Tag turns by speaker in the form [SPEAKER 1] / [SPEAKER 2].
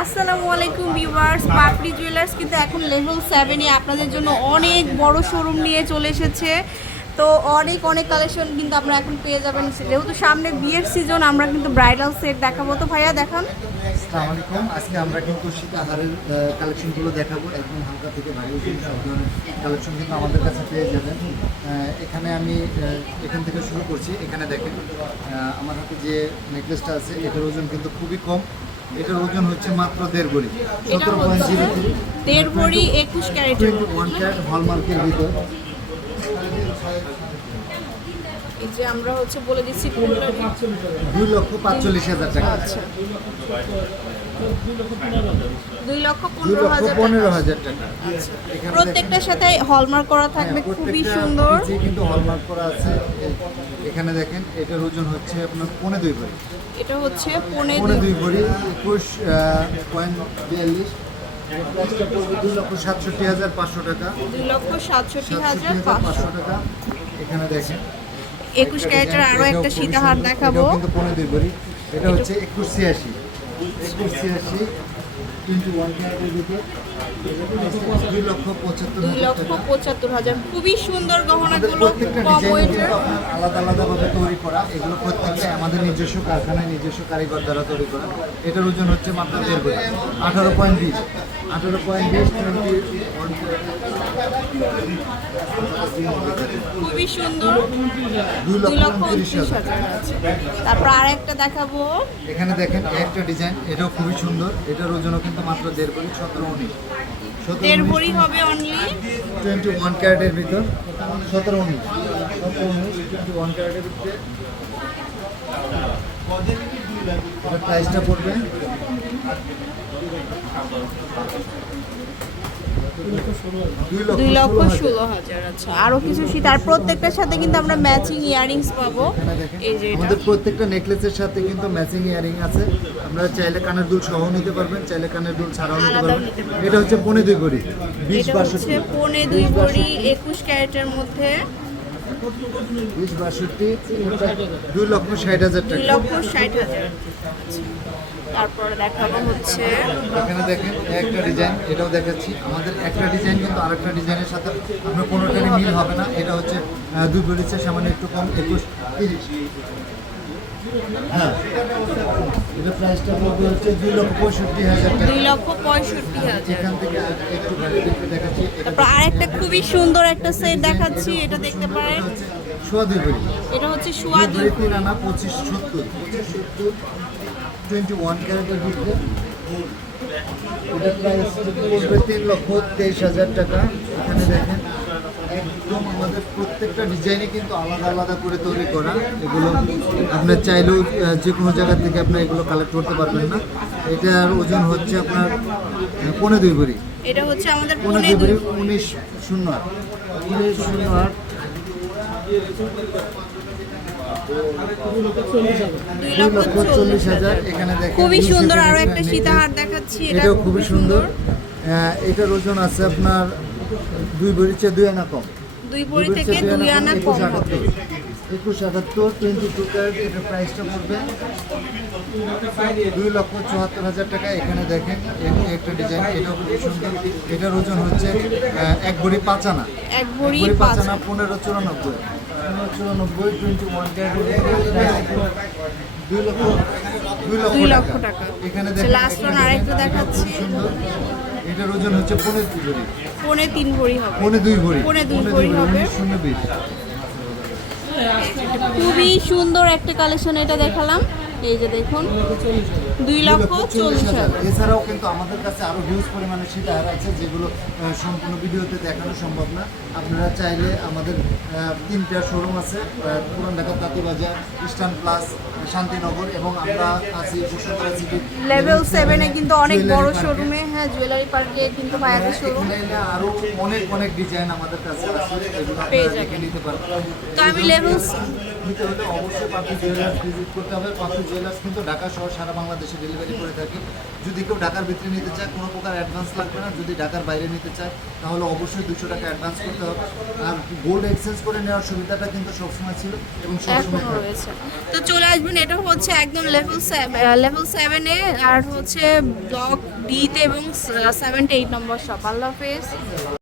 [SPEAKER 1] আসসালামু আলাইকুম ভিউয়ার্স, পাপড়ি জুয়েলার্স কিন্তু এখন লেভেল সেভেনে আপনাদের জন্য অনেক বড় শোরুম নিয়ে চলে এসেছে। তো অনেক অনেক কালেকশন কিন্তু আপনারা এখন পেয়ে যাবেন। যেহেতু সামনে বিয়ের সিজন আমরা কিন্তু ব্রাইডাল সেট দেখাবো। তো ভাইয়া, দেখান।
[SPEAKER 2] আজকে আমরা কিন্তু সীতাহারের কালেকশনগুলো দেখাবো। একদম হালকা থেকে ভারী কালেকশন কিন্তু আমাদের কাছে পেয়ে যাবেন। এখানে আমি এখান থেকে শুরু করছি। এখানে দেখেন আমার হাতে যে নেকলেসটা আছে, এটার ওজন কিন্তু খুবই কম। এটার ওজন হচ্ছে মাত্র দেড় বড়ি সতেরো পয়েন্ট জিরো
[SPEAKER 1] দেড় ভরি একুশ ক্যারেট
[SPEAKER 2] টোয়েন্টি ওয়ান ক্যারেট হলমার্কের ভিতর।
[SPEAKER 1] এই যে আমরা হচ্ছে বলে দিচ্ছি
[SPEAKER 2] দুই লক্ষ পাঁচচল্লিশ হাজার টাকা।
[SPEAKER 1] আচ্ছা। দুই লক্ষ পনেরো হাজার
[SPEAKER 2] পনেরো
[SPEAKER 1] টাকা
[SPEAKER 2] হাজার টাকা। এখানে
[SPEAKER 1] প্রত্যেকটার সাথে হলমার্ক করা থাকবে
[SPEAKER 2] হ্যাঁ,
[SPEAKER 1] খুবই সুন্দর।
[SPEAKER 2] কিন্তু হলমার্ক করা আছে। এখানে দেখেন এটার ওজন হচ্ছে আপনার পনে দুই ভরি।
[SPEAKER 1] এটা হচ্ছে পনে
[SPEAKER 2] পনে
[SPEAKER 1] দুই
[SPEAKER 2] ভরি। একুশ পয়েন্ট বিয়াল্লিশ। দুই লক্ষ সাতষট্টি হাজার পাঁচশো টাকা।
[SPEAKER 1] দুই লক্ষ সাতষট্টি হাজার পাঁচশো
[SPEAKER 2] টাকা। এখানে দেখেন
[SPEAKER 1] একুশ ক্যারেটের আরও একটা সীতাহার দেখাবো।
[SPEAKER 2] এটা হচ্ছে একুশ ছিয়াশি। একুশ ছিয়াশি দুই লক্ষ পঁচাত্তর হাজার
[SPEAKER 1] খুবই সুন্দর
[SPEAKER 2] আমাদের
[SPEAKER 1] গহনাগুলো কম
[SPEAKER 2] ডিজাইন
[SPEAKER 1] ওয়েটের
[SPEAKER 2] আলাদা আলাদাভাবে তৈরি করা। এগুলো প্রত্যেকটা আমাদের নিজস্ব কারখানায় নিজস্ব কারিগর দ্বারা তৈরি করা। এটার ওজন হচ্ছে মাত্র দেড় আঠারো পয়েন্ট বিশ। আঠারো পয়েন্ট বিশ টোয়েন্টি
[SPEAKER 1] খুবই সুন্দর।
[SPEAKER 2] দুই লক্ষ উনত্রিশ হাজার
[SPEAKER 1] তারপর আর একটা দেখাবো।
[SPEAKER 2] এখানে দেখেন একটা ডিজাইন এটাও খুবই সুন্দর। এটার ওজনও কিন্তু মাত্র দেড় বই সতেরো উনিশ।
[SPEAKER 1] দেড় ভরি হবে অনলি
[SPEAKER 2] টোয়েন্টি ওয়ান ক্যারেটের ভিতর। সতেরো উনিশ। সতেরো উনিশ টোয়েন্টি ওয়ান ক্যারেটের ভিতরে। প্রাইসটা পড়বে। দুই
[SPEAKER 1] লক্ষ
[SPEAKER 2] ষোলো হাজার।
[SPEAKER 1] আচ্ছা। আরও কিছু শীত আর প্রত্যেকটার সাথে কিন্তু আমরা ম্যাচিং ইয়ারিংস পাবো। এই যে
[SPEAKER 2] আমাদের প্রত্যেকটা নেকলেসের সাথে কিন্তু ম্যাচিং ইয়ারিং আছে। আমরা চাইলে কানের দুল সহ নিতে পারবেন চাইলে কানের দুল ছাড়াও নিতে পারবেন। এটা হচ্ছে পনে দুই ভরি বিশ বাষট্টি।
[SPEAKER 1] পনে দুই ভরি একুশ ক্যারেটের মধ্যে
[SPEAKER 2] বিশ বাষট্টি দুই লক্ষ ষাট হাজার
[SPEAKER 1] দুই
[SPEAKER 2] টাকা
[SPEAKER 1] লক্ষ ষাট হাজার। তারপরে দেখাবো হচ্ছে
[SPEAKER 2] এখানে দেখেন একটা ডিজাইন এটাও দেখাচ্ছি। আমাদের একটা ডিজাইন কিন্তু আরেকটা ডিজাইনের সাথে আপনার কোনোটারই মিল হবে না। এটা হচ্ছে দুই ভরিচে সামান্য একটু কম একুশ তিরিশ। হ্যাঁ। এটা প্রাইসটা পড়বে হচ্ছে দুই লক্ষ পঁয়ষট্টি হাজার টাকা।
[SPEAKER 1] দুই লক্ষ পঁয়ষট্টি হাজার।
[SPEAKER 2] এখান থেকে একটু দেখাচ্ছি।
[SPEAKER 1] খুবই সুন্দর একটা সেট দেখাচ্ছি এটা দেখতে পারেন।
[SPEAKER 2] হচ্ছে সোয়া দুই ভরি
[SPEAKER 1] এটা হচ্ছে সোয়া
[SPEAKER 2] দুই
[SPEAKER 1] দুই
[SPEAKER 2] তিন আনা পঁচিশ সত্তর পঁচিশ সত্তর। টোয়েন্টি ওয়ান ক্যারেটের ভিতরে। এটা প্রাইস পড়বে তিন লক্ষ তেইশ হাজার টাকা। এখানে দেখেন একদম আমাদের প্রত্যেকটা ডিজাইনে কিন্তু আলাদা আলাদা করে তৈরি করা। এগুলো আপনার চাইলেও যে কোনো জায়গা থেকে আপনি এগুলো কালেক্ট করতে পারবেন না। এটার ওজন হচ্ছে আপনার পনেরো দুই ভরি।
[SPEAKER 1] এটা হচ্ছে আমাদের
[SPEAKER 2] পৌনে
[SPEAKER 1] পনে
[SPEAKER 2] দুই ভরি উনিশ শূন্য আট। উনিশ শূন্য আট।
[SPEAKER 1] খুবই সুন্দর আরও একটা। সীতাহার দেখাচ্ছি
[SPEAKER 2] এটাও খুবই সুন্দর। এটার ওজন আছে আপনার দুই ভরির চেয়ে দুই আনা কম।
[SPEAKER 1] দুই ভরি থেকে দুই আনা কম। হবে।
[SPEAKER 2] একুশ আটাত্তর টোয়েন্টি টু ক্যারেট এটার প্রাইসটা পড়বে। দুই লক্ষ চুয়াত্তর হাজার টাকা। এখানে দেখেন একটা ডিজাইন এটাও খুবই সুন্দর। এটার ওজন হচ্ছে এক ভরি পাঁচ আনা।
[SPEAKER 1] এক ভরি
[SPEAKER 2] ভরি
[SPEAKER 1] পাঁচ
[SPEAKER 2] আনা পনেরো চুরানব্বই। পনেরো চুরানব্বই টোয়েন্টি ওয়ান ক্যারেট দুই লক্ষ দুই লক্ষ
[SPEAKER 1] টাকা।
[SPEAKER 2] এখানে
[SPEAKER 1] আচ্ছা,
[SPEAKER 2] দেখেন একটা
[SPEAKER 1] one আরেকটা দেখাচ্ছি।
[SPEAKER 2] এটার ওজন হচ্ছে পনেরো দুই ভরি।
[SPEAKER 1] পনে তিন ভরি হবে।
[SPEAKER 2] পনে দুই ভরি।
[SPEAKER 1] পৌনে দুই ভরি হবে।
[SPEAKER 2] শূন্য বিশ।
[SPEAKER 1] খুবই সুন্দর একটা কালেকশন এটা দেখালাম। এই যে দেখুন দুই লক্ষ চল্লিশ হাজার।
[SPEAKER 2] এছাড়াও কিন্তু আমাদের কাছে আরও হিউজ পরিমাণে সীতাহার আছে যেগুলো সম্পূর্ণ ভিডিওতে দেখানো সম্ভব না। আপনারা চাইলে আমাদের তিনটা শোরুম আছে পুরান ঢাকা তাঁতিবাজার ইস্টার্ন প্লাস শান্তিনগর এবং আমরা আছি বসুন্ধরা সিটি
[SPEAKER 1] লেভেল সেভেনে কিন্তু অনেক বড় শোরুমে হ্যাঁ জুয়েলারি পার্কে কিন্তু ভাইয়াদের শোরুম
[SPEAKER 2] এখানে এলে আরও অনেক অনেক ডিজাইন আমাদের কাছে আছে এগুলো
[SPEAKER 1] পেয়ে
[SPEAKER 2] আপনারা
[SPEAKER 1] যাবেন।
[SPEAKER 2] নিতে পারবেন।
[SPEAKER 1] তো আমি লেভেল
[SPEAKER 2] নিতে হলে অবশ্যই পাখি জুয়েলার্স ভিজিট করতে হবে পাখি জুয়েলার্স কিন্তু ঢাকা সহ সারা বাংলাদেশে ডেলিভারি করে থাকে। যদি কেউ ঢাকার ভিতরে নিতে চায় কোনো প্রকার অ্যাডভান্স লাগবে না। যদি ঢাকার বাইরে নিতে চায় তাহলে অবশ্যই দুশো টাকা অ্যাডভান্স করতে হবে। আর গোল্ড এক্সচেঞ্জ করে নেওয়ার সুবিধাটা কিন্তু সবসময় ছিল এবং সবসময়
[SPEAKER 1] রয়েছে। তো চলে আসবেন এটা হচ্ছে একদম লেভেল লেভেল সেভেনে আর হচ্ছে ব্লক ডিতে এবং সেভেন্টি এইট নম্বর শপ আল্লাহ হাফেজ।